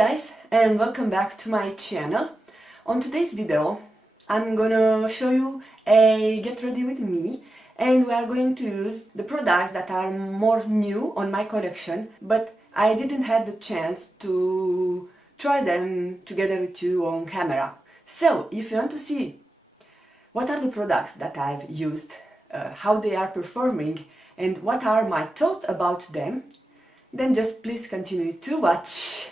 guys, and welcome back to my channel. On today's video I'm gonna show you a get ready with me, and we are going to use the products that are more new on my collection, but I didn't have the chance to try them together with you on camera. So if you want to see what are the products that I've used, how they are performing and what are my thoughts about them, then just please continue to watch.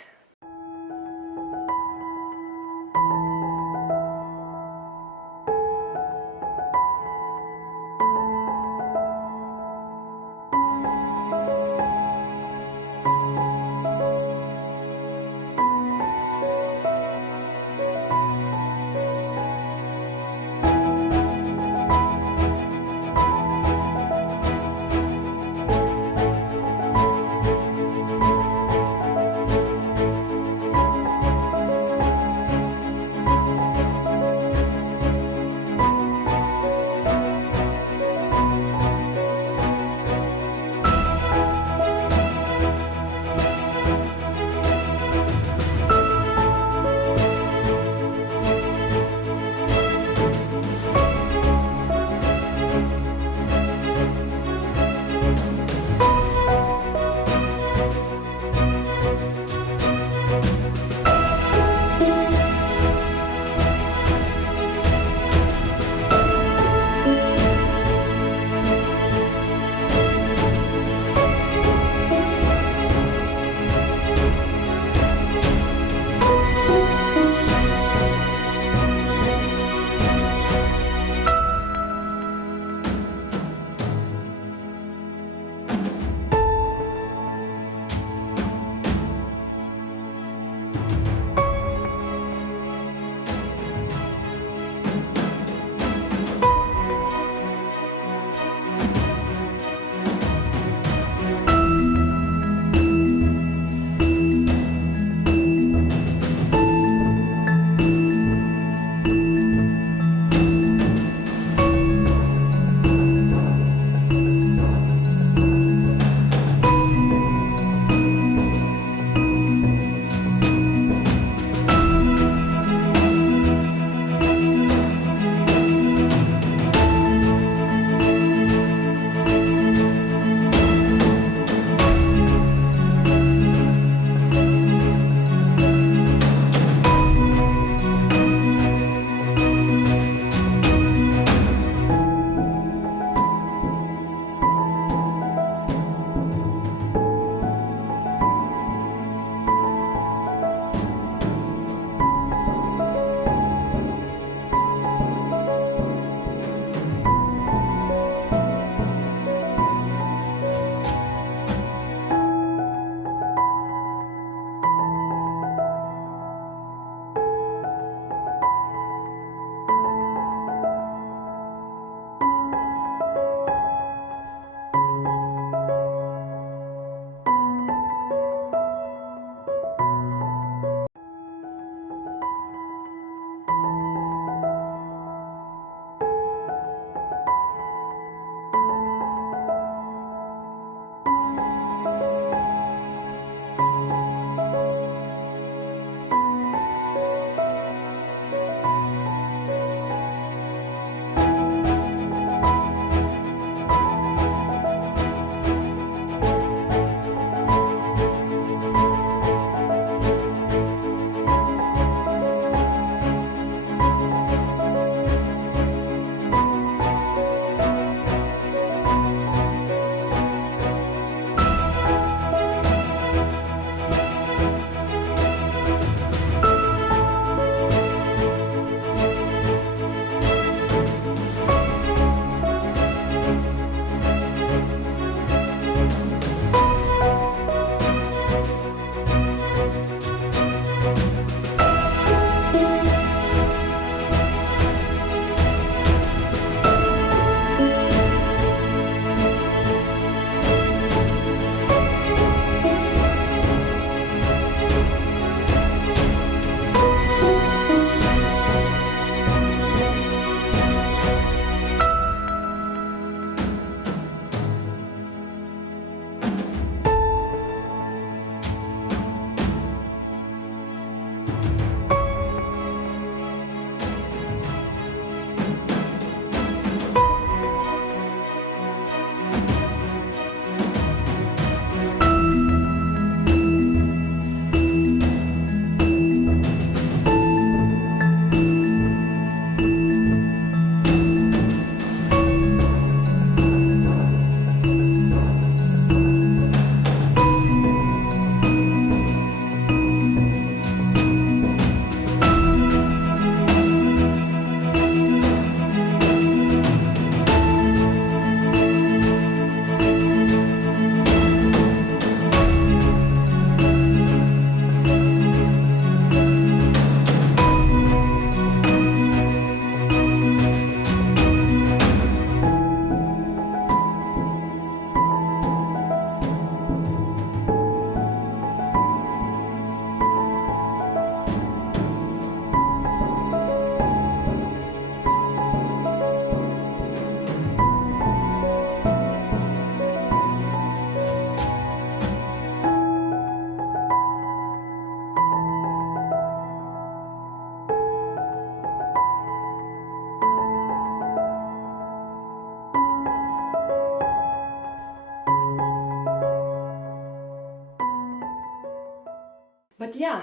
yeah,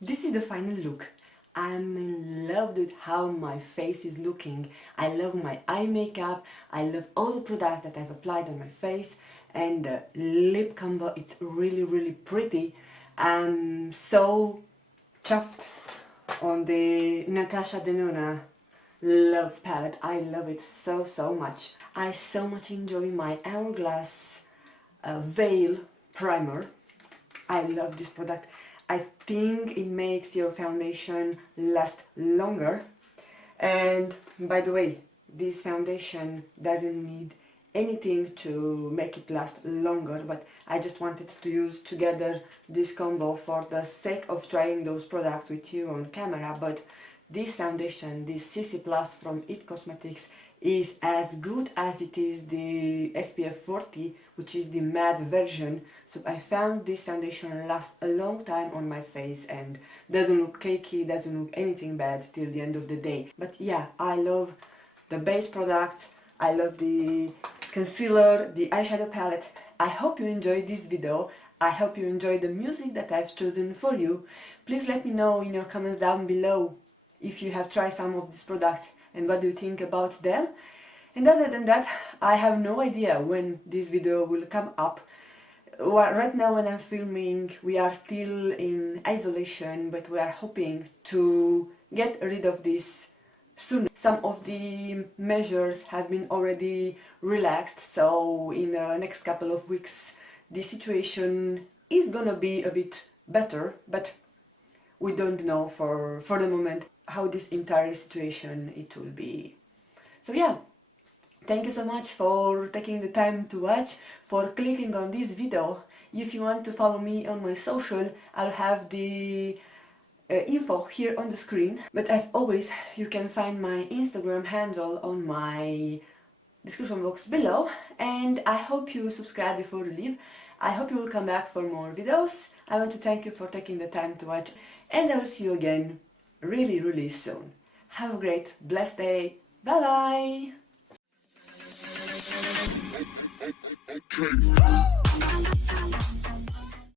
this is the final look. I'm in love with how my face is looking. I love my eye makeup, I love all the products that I've applied on my face, and the lip combo, it's really pretty. I'm so chuffed on the Natasha Denona Love palette. I love it so much. I so much enjoy my Hourglass Veil Primer. I love this product. I think it makes your foundation last longer. And by the way, this foundation doesn't need anything to make it last longer, but I just wanted to use together this combo for the sake of trying those products with you on camera. But this foundation, this CC Plus from IT Cosmetics, is as good as it is the SPF 40, which is the matte version. So I found this foundation lasts a long time on my face and doesn't look cakey, doesn't look anything bad till the end of the day. But yeah, I love the base products, I love the concealer, the eyeshadow palette. I hope you enjoyed this video. I hope you enjoyed the music that I've chosen for you. Please let me know in your comments down below if you have tried some of these products and what do you think about them. And other than that, I have no idea when this video will come up. Right now when I'm filming, we are still in isolation, but we are hoping to get rid of this soon. Some of the measures have been already relaxed, so in the next couple of weeks the situation is gonna be a bit better, but we don't know for the moment how this entire situation it will be. So yeah, thank you so much for taking the time to watch, for clicking on this video. If you want to follow me on my social, I'll have the info here on the screen. But as always, you can find my Instagram handle on my description box below, and I hope you subscribe before you leave. I hope you will come back for more videos. I want to thank you for taking the time to watch, and I will see you again really soon. Have a great, blessed day. Bye bye!